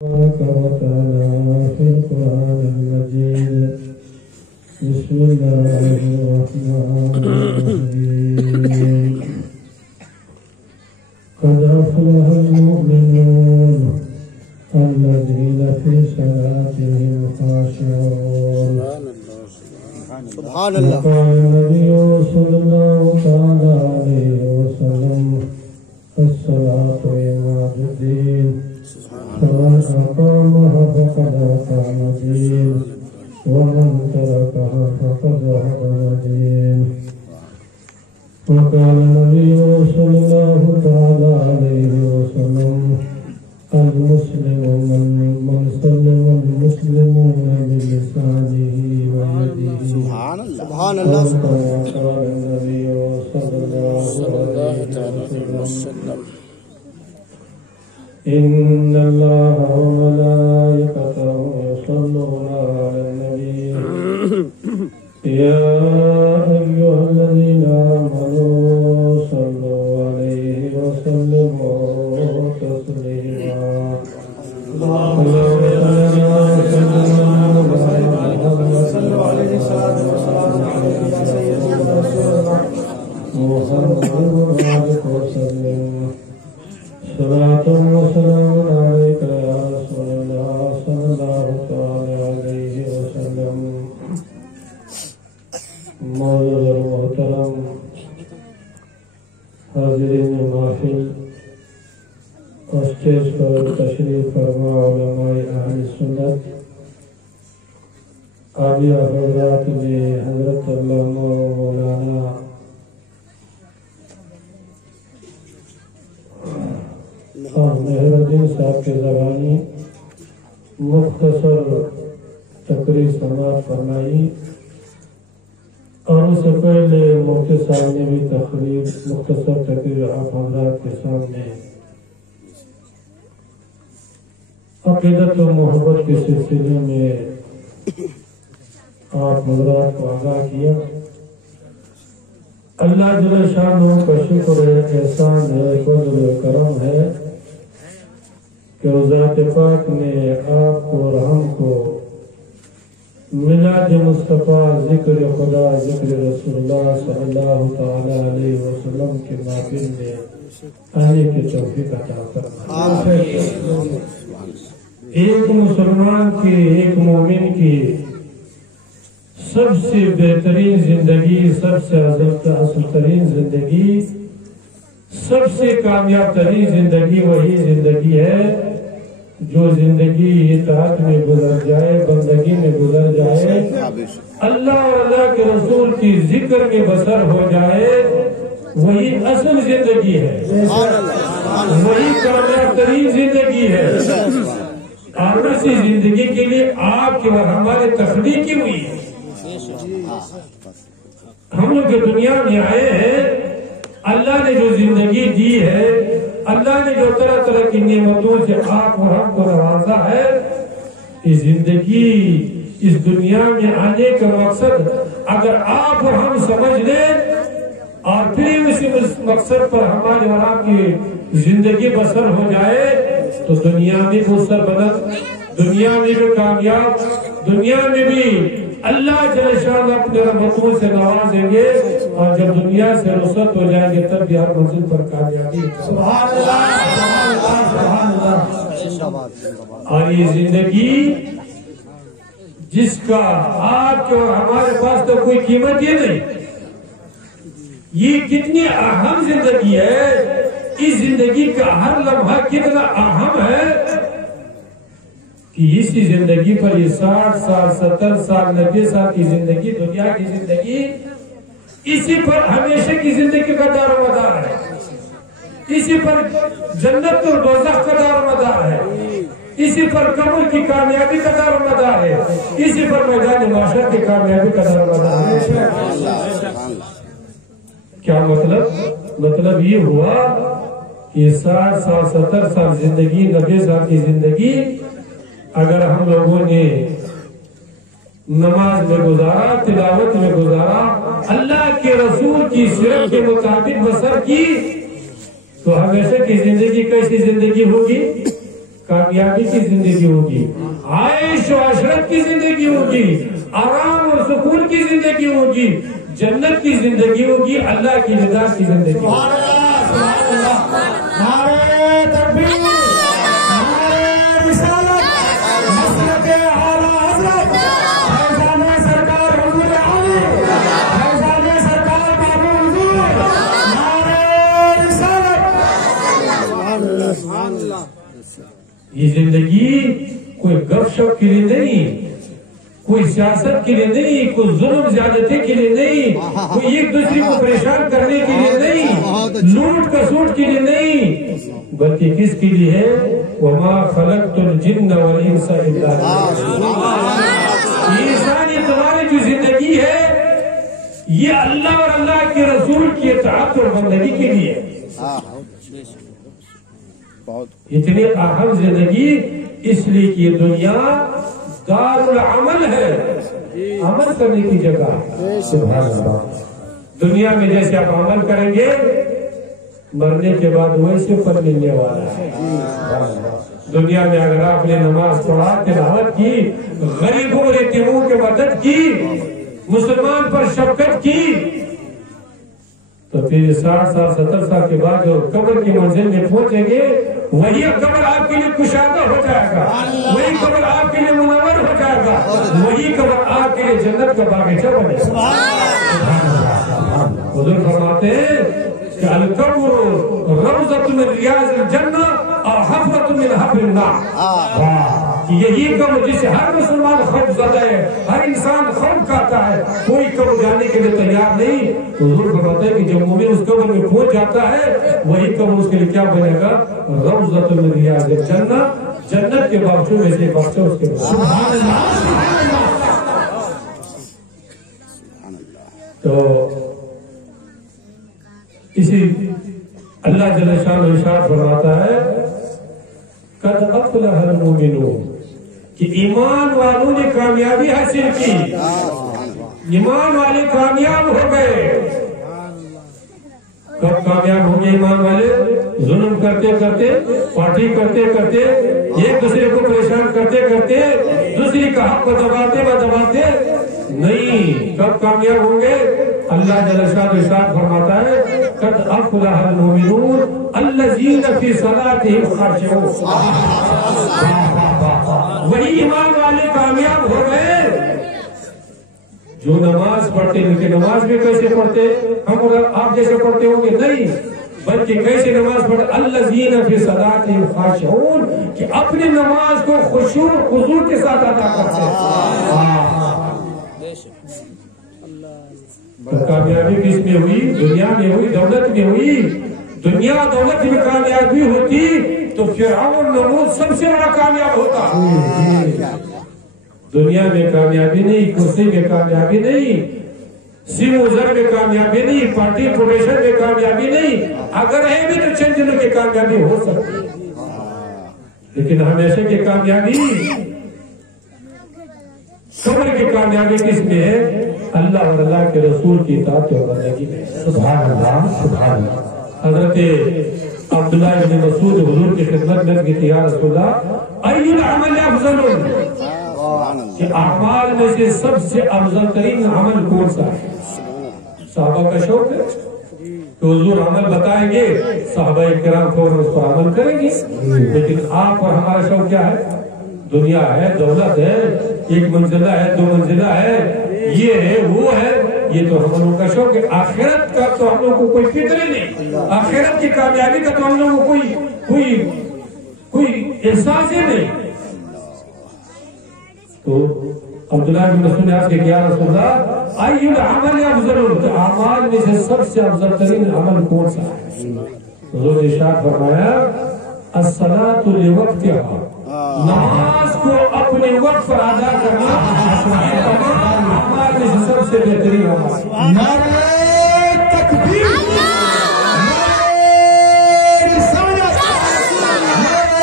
تبارك وتعالى في القرآن المجيد. بسم الله الرحمن الرحيم. قد أفلح المؤمنون الذين في صلاتهم خاشعون. سبحان الله. وقال النبي صلى الله تعالى عليه وسلم: الصلاة عماد الدين، فمن أقامها فقد أقام الدين، ومن تركها فقد هدم الدين. وقال النبي صلى الله تعالى عليه وسلم: المسلم من سلم المسلمون بلسانه ويده. سبحان الله. سبحان الله. وقال النبي صلى الله عليه وسلم: إن الله وملائكته يصلون على النبي يا أيها الذين آمنوا صلوا عليه وسلموا تسليما. اللهم صل على محمد وسلم. صلاة وسلام عليك يا رسول الله صلى الله تعالى عليه وسلم. معزز محترم حاضرین محفل، اسٹیج پر تشریف فرما علماء اہل سنت، عالیہ حضرات میں حضرت علامہ مولانا مہر الدین صاحب کے زبانی مختصر تقریر سماعت فرمائی، اور اس سے پہلے مفتی صاحب نے بھی مختصر تقریر آپ حضرات کے سامنے عقیدت و محبت کے سلسلے میں آپ حضرات کو آگاہ کیا۔ اللہ جل شانہ کا شکر ہے، احسان ہے، فضل و کرم ہے کہ ذات پاک نے آپ کو اور ہم کو میلاد مصطفیٰ، ذکر خدا، ذکر رسول اللہ صلی اللہ تعالی علیہ وسلم کے محفل میں آنے کی توفیق عطا فرمائے۔ ایک مسلمان کی، ایک مومن کی سب سے بہترین زندگی، سب سے اصل ترین زندگی، سب سے کامیاب ترین زندگی وہی زندگی ہے جو زندگی اطاعت میں گزر جائے، بندگی میں گزر جائے، اللہ اور اللہ کے رسول کی ذکر میں بسر ہو جائے، وہی اصل زندگی ہے، وہی کامیاب ترین زندگی ہے۔ اور اسی زندگی کے لیے آپ کی اور ہماری تخلیق کی ہوئی ہے۔ ہم لوگ جو دنیا میں آئے ہیں، اللہ نے جو زندگی دی ہے، اللہ نے جو طرح طرح کی نعمتوں سے آپ اور ہم کو نوازا ہے، یہ زندگی، اس دنیا میں آنے کا مقصد اگر آپ اور ہم سمجھ لیں اور پھر اسی مقصد پر ہمارے اور آپ کی زندگی بسر ہو جائے تو دنیا میں بھی سربلند، دنیا میں بھی کامیاب، دنیا میں بھی اللہ جل شانہ اپنے رحمتوں سے نوازیں گے، اور جب دنیا سے رخصت ہو جائیں گے تب بھی ہر منزل پر کامیابی۔ سبحان اللہ، سبحان اللہ۔ اور یہ زندگی جس کا آپ کے اور ہمارے پاس تو کوئی قیمت ہی نہیں، یہ کتنی اہم زندگی ہے، اس زندگی کا ہر لمحہ کتنا اہم ہے کہ اسی زندگی پر یہ 60 سال، 70 سال، 90 سال کی زندگی، دنیا کی زندگی، اسی پر ہمیشہ کی زندگی کا دار و مدار ہے، اسی پر جنت اور دوزخ کا دار و مدار ہے، اسی پر قبر کی کامیابی کا دار و مدار ہے، اسی پر میدان محشر کی کامیابی کا دار و مدار ہے۔ کیا مطلب یہ ہوا کہ 60 سال، 70 سال زندگی، 90 سال کی زندگی اگر ہم لوگوں نے نماز میں گزارا، تلاوت میں گزارا، اللہ کے رسول کی سیرت کے مطابق بسر کی، تو ہمیشہ کی زندگی کیسی زندگی ہوگی؟ کامیابی کی زندگی ہوگی، عائش و عشرت کی زندگی ہوگی، آرام اور سکون کی زندگی ہوگی، جنت کی زندگی ہوگی، اللہ کی رضا کی زندگی ہوگی۔ نعرہ تکبیر، نعرہ رسالت، مسلک اعلیٰ حضرت فیضان سرکار حضور علی، فیضان سرکار بابو حضور، نعرہ رسالت۔ سبحان اللہ۔ یہ زندگی کوئی گپ شپ کے لیے نہیں، کوئی سیاست کے لیے نہیں، کوئی ظلم زیادتی کے لیے نہیں، کوئی ایک دوسرے کو پریشان کرنے کے لیے نہیں، لوٹ کسوٹ کے لیے نہیں، بلکہ کس کے لیے ہے؟ وَمَا خَلَقْتُ الْجِنَّ وَالْإِنسَ إِلَّا لِيَعْبُدُونِ۔ یہ انسان یہ تمہاری جو زندگی ہے یہ اللہ اور اللہ کے رسول کی اطاعت اور بندگی کے لیے ہے۔ اتنی اہم زندگی اس لیے کہ یہ دنیا دار العمل ہے، عمل کرنے کی جگہ ہے۔ سبحان اللہ۔ دنیا میں جیسے آپ عمل کریں گے مرنے کے بعد ویسے پر ملنے والا ہے۔ دنیا میں اگر آپ نے نماز پڑھا، تلاوت کی، غریبوں اور یتیموں کی مدد کی، مسلمان پر شفقت کی، تو پھر 60 سال 70 سال کے بعد جو قبر کی منزل میں پہنچیں گے وہی قبر آپ کے لیے کشادہ ہو جائے گا، وہی قبر آپ کے لیے منور ہو جائے گا، وہی قبر آپ کے لیے جنت کا باغیچہ بنے گا۔ حضور فرماتے ہیں کہ القبر روضۃ من ریاض الجنہ اور حفرۃ من حفر النار۔ یہی قبر جسے ہر مسلمان خوف زدہ ہے، ہر انسان خوف کھاتا ہے، کوئی قبر جانے کے لیے تیار نہیں۔ حضور فرماتے ہیں کہ جب مومن اس قبر میں پہنچ جاتا ہے وہی قبر اس کے لیے کیا بنے گا؟ روضۃ من ریاض الجنہ، جنت کے باغچوں میں سے باغچہ اس کے بعد۔ تو اسی اللہ جل شانہ ارشاد فرماتا ہے قد افلح المؤمنون کہ ایمان والوں نے کامیابی حاصل کی، ایمان والے کامیاب ہو گئے۔ کب کامیاب ہوں گے ایمان والے؟ ظلم کرتے کرتے، پارٹی کرتے کرتے، ایک دوسرے کو پریشان کرتے کرتے، دوسری کا حق کو دباتے نہیں۔ کب کامیاب ہوں گے؟ اللہ جل شانہ ارشاد فرماتا ہے قد افلح المؤمنون الذین فی صلاتہم خاشعون۔ وہی ایمان والے کامیاب ہو گئے جو نماز پڑھتے، لیکن نماز میں کیسے پڑھتے؟ ہم اور آپ جیسے پڑھتے ہوں گے نہیں، بلکہ کیسے نماز پڑھتے؟ الذین فی صلاتہم خاشعون، کہ اپنی نماز کو خشوع خضوع کے ساتھ ادا کرتے ہیں۔ کامیابی کس میں ہوئی؟ دنیا میں ہوئی، دولت میں ہوئی۔ دنیا دولت میں کامیابی ہوتی تو فرعون نمرود سب سے بڑا کامیاب ہوتا۔ دنیا میں کامیابی نہیں، کرسی میں کامیابی نہیں، سم و زر میں کامیابی نہیں، پارٹی پروفیشن میں کامیابی نہیں، اگر ہے بھی تو چند دنوں کی کامیابی ہو سکتی، لیکن ہمیشہ کی کامیابی، قبر کی کامیابی کس میں ہے؟ اللہ اور اللہ کے رسول کی اطاعت و بندگی میں۔ سبحان اللہ، سبحان اللہ۔ حضرت عبداللہ بن مسعود حضور کی خدمت میں کہ یا رسول اللہ ای العمل افضل، کہ اعمال میں سے سب سے افضل ترین عمل کون سا ہے؟ صحابہ کا شوق ہے تو حضور عمل بتائیں گے، صحابہ کرام فوراً اس پر عمل کریں گے، لیکن آپ اور ہمارا شوق کیا ہے؟ دنیا ہے، دولت ہے، ایک منزلہ ہے، دو منزلہ ہے، یہ ہے وہ ہے، یہ تو ہم لوگوں کا شوق ہے۔ آخرت کا تو ہم لوگوں کو کوئی فکر ہی نہیں، آخرت کی کامیابی کا تو ہم لوگوں کو کوئی احساس ہی نہیں۔ تو عبداللہ بن مسعود نے عرض کیا یا رسول اللہ ای العمل افضل، اعمال میں سے سب سے افضل ترین عمل کون سا ہے؟ حضور نے ارشاد فرمایا الصلاۃ لوقتها، نماز کو اپنے وقت پر ادا کرنا تمام اعمال میں سے سب سے بہترین عمل۔ نعرہ تکبیر، نعرہ رسالت، نعرہ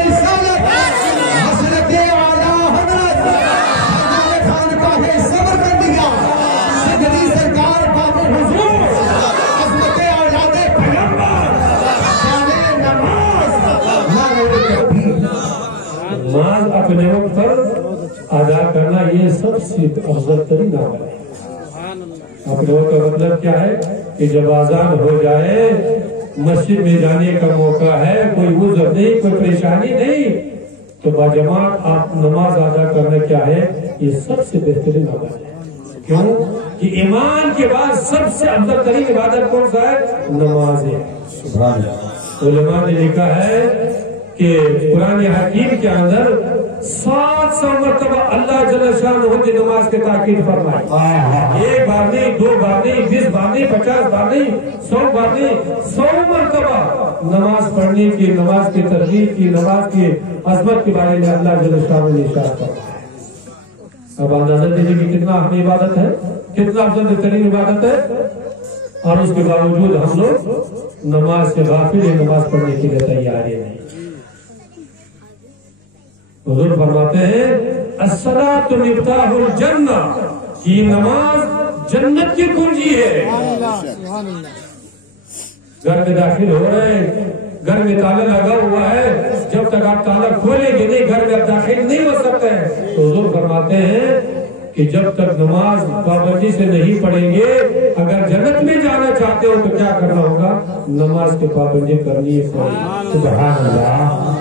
رسالت، مسلک اعلیٰ حضرت فیضان خانقاہ سمرقندیہ سیدی سرکار بابو حضور عظمت اولاد پیغمبر شان نماز، نعرہ تکبیر۔ سے افضل ترین عمل ہے۔ آپ لوگوں کا مطلب کیا ہے کہ جب اذان ہو جائے، مسجد میں جانے کا موقع ہے، کوئی عذر نہیں، کوئی پریشانی نہیں، تو باجماعت آپ نماز ادا کرنا کیا ہے، یہ سب سے بہترین عمل ہے۔ کیوں کہ ایمان کے بعد سب سے افضل ترین عبادت کون سا ہے؟ نماز ہے۔ علماء نے لکھا ہے کہ قرآن حکیم کے اندر 700 مرتبہ اللہ جل شانہ کی نماز کے تاکید فرمائے۔ ایک بار نہیں، دو بار نہیں، 20 بار نہیں، 50 بار نہیں، 100 بار نہیں، 100 مرتبہ نماز پڑھنے کی، نماز کی ترغیب کی، نماز کی عظمت کے بارے میں اللہ جل شانہ نے ارشاد فرمایا۔ اب اندازہ دیجیے کہ کتنا اہم عبادت ہے، کتنا افضل ترین عبادت ہے، اور اس کے باوجود ہم لوگ نماز سے غافل ہیں، نماز پڑھنے کے لیے تیار ہی نہیں۔ حضور فرماتے ہیں الصلاۃ مفتاح الجنہ، یہ نماز جنت کی کنجی ہے۔ گھر میں داخل ہو رہے ہیں، گھر میں تالا لگا ہوا ہے، جب تک آپ تالا کھولیں گے نہیں، گھر میں آپ داخل نہیں ہو سکتے ہیں۔ تو حضور فرماتے ہیں کہ جب تک نماز پابندی سے نہیں پڑھیں گے، اگر جنت میں جانا چاہتے ہو تو کیا کرنا ہوگا؟ نماز کی پابندی کرنی ہے۔ سبحان اللہ۔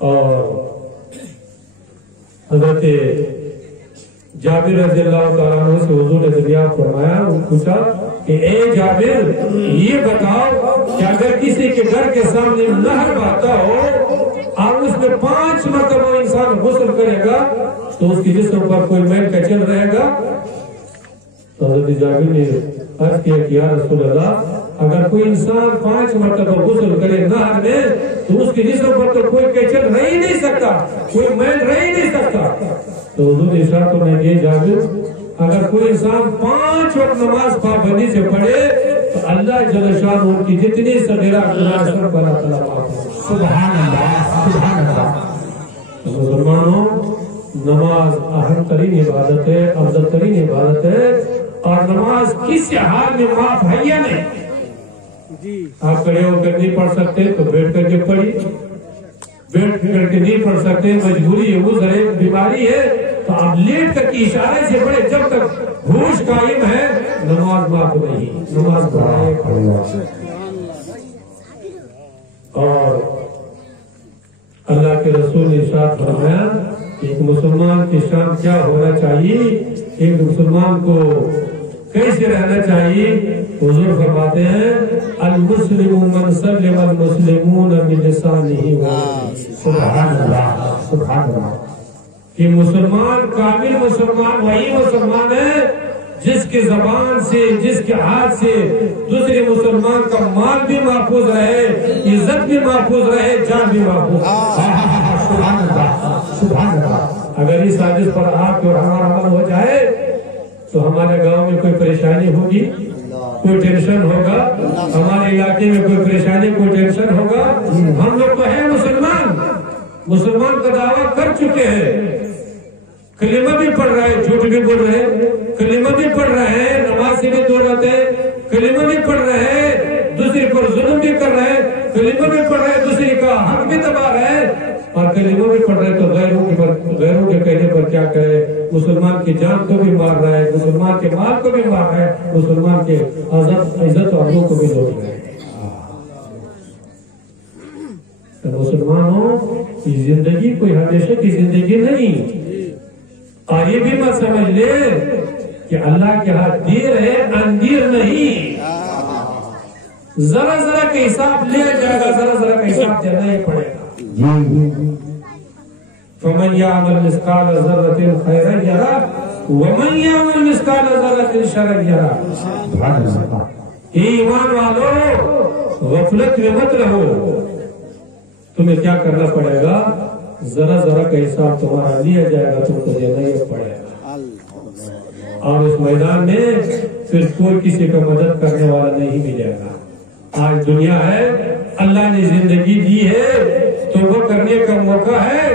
اور حضرت جابر رضی اللہ تعالیٰ عنہ سے حضور نے دریافت فرمایا، پوچھا کہ اے جابر یہ بتاؤ کہ اگر کسی کے گھر کے سامنے نہر بہتا ہو اور اس میں 5 مرتبہ انسان غسل کرے گا تو اس کے جسم پر کوئی میل کا چل رہے گا؟ تو حضرت جابر نے عرض کیا کہ یا رسول اللہ، اگر کوئی انسان 5 مرتبہ غسل کرے نہر میں تو اس کے جسم پر تو کوئی کیچل رہ ہی نہیں سکتا، کوئی میل رہ ہی نہیں سکتا۔ تو حضور نے ارشاد فرمایا جابر، اگر کوئی انسان 5 وقت نماز پابندی سے پڑھے تو اللہ جل شانہ ان کی جتنی صغیرہ گناہ سب اللہ تعالیٰ معاف کرے۔ سبحان اللہ، سبحان اللہ۔ مسلمانوں، نماز اہم ترین عبادت ہے، افضل ترین عبادت ہے، اور نماز کسی حال میں معاف ہے یا نہیں؟ آپ کھڑے ہو کر نہیں پڑھ سکتے تو بیٹھ کر کے پڑھی، بیٹھ کر کے نہیں پڑھ سکتے، مجبوری ہے، عذر ہے، بیماری ہے، تو آپ لیٹ کر کے اشارے سے پڑھے، جب تک ہوش قائم ہے نماز معاف نہیں، نماز پڑھائے۔ اور اللہ کے رسول نے ارشاد فرمایا ایک مسلمان کی شان کیا ہونا چاہیے، ایک مسلمان کو کیسے رہنا چاہیے؟ حضور فرماتے ہیں المسلم من سلم المسلمون من لسانہ ویدہ۔ سبحان اللہ، سبحان اللہ۔ کہ مسلمان، کامل مسلمان وہی مسلمان ہے جس کی زبان سے، جس کے ہاتھ سے دوسرے مسلمان کا مال بھی محفوظ رہے، عزت بھی محفوظ رہے، جان بھی محفوظ رہے۔ سبحان اللہ، سبحان اللہ۔ اگر اس حدیث پر آپ اور ہمارا عمل ہو جائے تو ہمارے گاؤں میں کوئی پریشانی ہوگی، کوئی ٹینشن ہوگا، ہمارے علاقے میں کوئی پریشانی، کوئی ٹینشن ہوگا؟ ہم لوگ تو ہیں مسلمان، مسلمان کا دعویٰ کر چکے ہیں، کلمہ بھی پڑھ رہے ہیں، جھوٹ بھی بول رہے ہیں، کلمہ بھی پڑھ رہے ہیں، نماز سے بھی دور رہتے ہیں، کلمہ بھی پڑھ رہے ہیں، دوسری پر ظلم بھی کر رہے ہیں، کلمہ بھی پڑھ رہے ہیں، دوسری کا حق بھی دبا رہے ہیں، اور کلمہ بھی پڑھ رہے ہیں تو غیروں کے کہنے پر کیا کہے؟ مسلمان کی جان کو بھی مار رہا ہے، مسلمان کے مال کو بھی مار رہا ہے، مسلمان کے عزت اور حقوق کو بھی لوٹ رہے ہیں۔ مسلمانوں کی زندگی کوئی ہمیشہ کی زندگی نہیں، اور یہ بھی مت سمجھ لے کہ اللہ کے ہاتھ دیر ہے، اندیر نہیں۔ ذرا ذرا کا حساب لیا جائے گا، ذرا ذرا کا حساب دینا ہی پڑے گا۔ فَمَنْ يَعْمَلْ مِثْقَالَ ذَرَّةٍ خَيْرًا يَرَهُ وَمَنْ يَعْمَلْ مِثْقَالَ ذَرَّةٍ شَرًّا يَرَهُ۔ ایمان والو، غفلت میں مت رہو، تمہیں کیا کرنا پڑے گا؟ ذرا ذرا کا حساب تمہارا لیا جائے گا، تم کو دینا ہی پڑے گا۔ اور اس میدان میں پھر کوئی کسی کا مدد کرنے والا نہیں ملے گا۔ آج دنیا ہے، اللہ نے زندگی دی ہے، توبہ کرنے کا موقع ہے،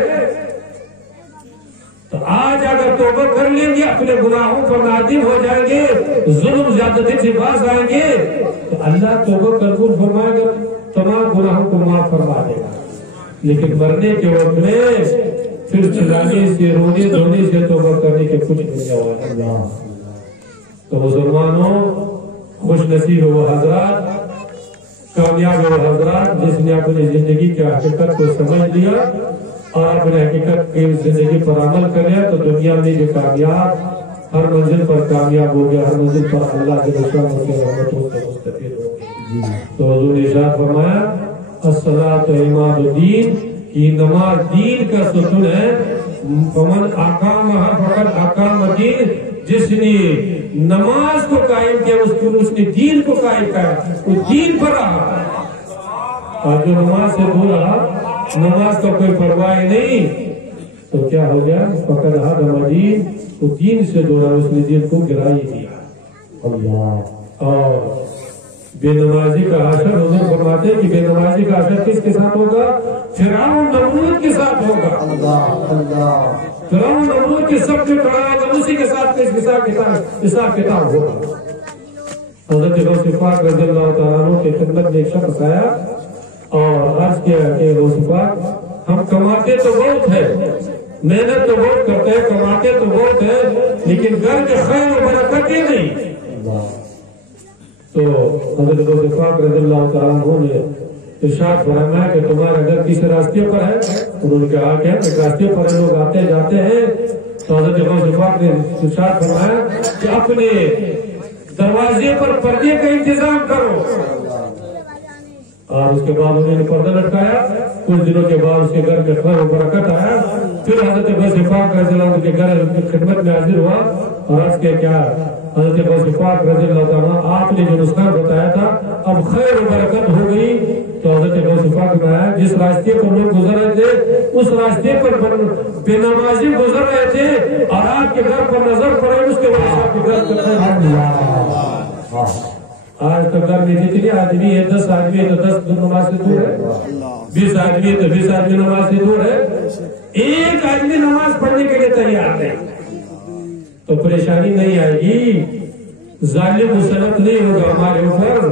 تو آج اگر توبہ کر لیں گے، اپنے گناہوں پر نادم ہو جائیں گے، ظلم زیادتی سے باز آئیں گے، تو اللہ توبہ قبول فرمائے گا، تمام گناہوں کو معاف فرما دے گا۔ لیکن مرنے کے وقت میں پھر چلانے سے رونے دھونے سے توبہ کرنے کے کچھ نہیں ہوا۔ تو مسلمانوں خوش نصیب وہ حضرات، کامیاب وہ حضرات جس نے اپنی زندگی کی حقیقت کو سمجھ لیا اور اپنے حقیقت کی زندگی پر عمل کر لیا تو دنیا میں بھی کامیاب، ہر منزل پر کامیاب ہو گیا، ہر منزل پر اللہ کے رحمتوں سے مستفید ہو گیا۔ تو حضور نے ارشاد فرمایا الصلاۃ عماد الدین، کی نماز دین کا ستون ہے۔ فمن اقامہ فقد اقام الدین، جس نے نماز کو قائم کیا اس نے دین کو قائم کیا، وہ دین پر رہا۔ اور جو نماز سے دور رہا، نماز کا کوئی پرواہ نہیں، تو کیا ہو گیا؟ فقد ہدم الدین، وہ دین سے دور رہا، اس نے دین کو گرا ہی دیا۔ اللہ۔ اور بے نمازی کا حشر، حضور فرماتے ہیں کہ بے نمازی کا حشر کس کے ساتھ ہوگا؟ فرعون نمرود کے ساتھ ہوگا۔ فرعون نمرود کے سب جو کھڑا ہوگا اسی کے ساتھ حساب کتاب ہوگا۔ حضرت غوث پاک رضی اللہ تعالیٰ عنہ کی خدمت میں ایک شخص آیا اور عرض کیا کہ غوث پاک ہم کماتے تو بہت ہے، محنت تو بہت کرتے ہیں، کماتے تو بہت ہے، لیکن گھر کے خیر و برکت ہی نہیں۔ تو حضرت غوث پاک رضی اللہ تعالیٰ عنہ نے ارشاد فرمایا کہ تمہارا گھر کس راستے پر ہے؟ انہوں نے کہا کہ راستے پر لوگ آتے جاتے ہیں۔ تو حضرت غوث پاک نے ارشاد فرمایا کہ اپنے دروازے پر پردے کا انتظام کرو، اور اس کے بعد انہوں نے پردہ لٹکایا۔ کچھ دنوں کے بعد اس کے گھر میں خیر و برکت آیا۔ پھر حضرت غوث پاک رضی اللہ عنہ کے گھر خدمت میں حاضر ہوا اور عرض کیا کیا حضرت غوث پاک رضی اللہ تعالیٰ آپ نے جو نسخہ بتایا تھا اب خیر و برکت ہو گئی۔ تو حضرت غوث پاک نے آیا جس راستے پر لوگ گزر رہے تھے اس راستے پر بے نمازی گزر رہے تھے اور آپ کے گھر پر نظر پڑے، اس کے بعد آپ کے گھر پر آج تک گھر میں جتنے آدمی ہے 10 آدمی ہے تو 10 نماز سے دور ہے، 20 آدمی ہے تو 20 آدمی نماز سے دور ہے، ایک آدمی نماز پڑھنے کے لیے تیار نہیں، تو پریشانی نہیں آئے گی، ظالم مسلط نہیں ہوگا ہمارے اوپر،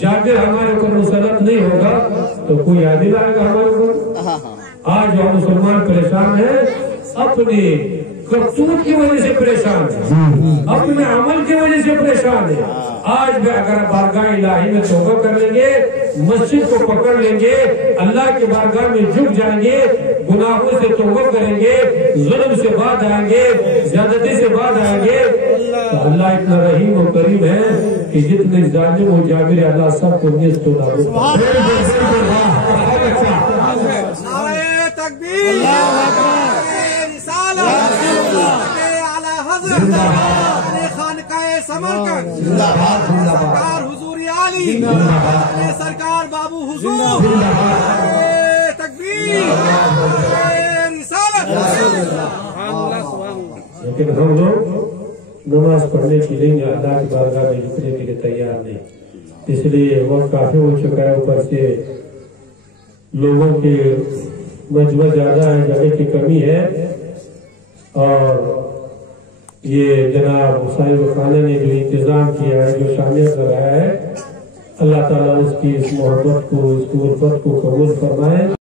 جابر ہمارے اوپر مسلط نہیں ہوگا تو کوئی عادل آئے گا ہمارے اوپر۔ آج جو مسلمان پریشان ہیں اپنے کرتوت کی وجہ سے پریشان ہے، اپنے عمل کی وجہ سے پریشان ہے۔ آج بھی اگر بارگاہ الہی میں توبہ کر لیں گے، مسجد کو پکڑ لیں گے، اللہ کے بارگاہ میں جھک جائیں گے، گناہوں سے توبہ کریں گے، ظلم سے بعد آئیں گے، زیادتی سے بعد آئیں گے، تو اللہ اتنا رحیم و کریم ہے کہ جتنے ظالم و جابر اللہ سب کو نیست و نابود سرکار حضور عالی، سرکار بابو حضور، تکبیر، رسالت۔ لیکن ہم لوگ نماز پڑھنے کے لیے اللہ کی بارگاہ میں جھکنے کے لیے تیار نہیں، اس لیے وقت کافی ہو چکا ہے، اوپر سے لوگوں کے مجمع زیادہ ہے، جگہ کی کمی ہے، اور یہ جناب صاحب خانے نے جو انتظام کیا ہے، جو شامل کرایا ہے، اللہ تعالیٰ اس کی اس محبت کو، اس کی الفت کو قبول فرمائے۔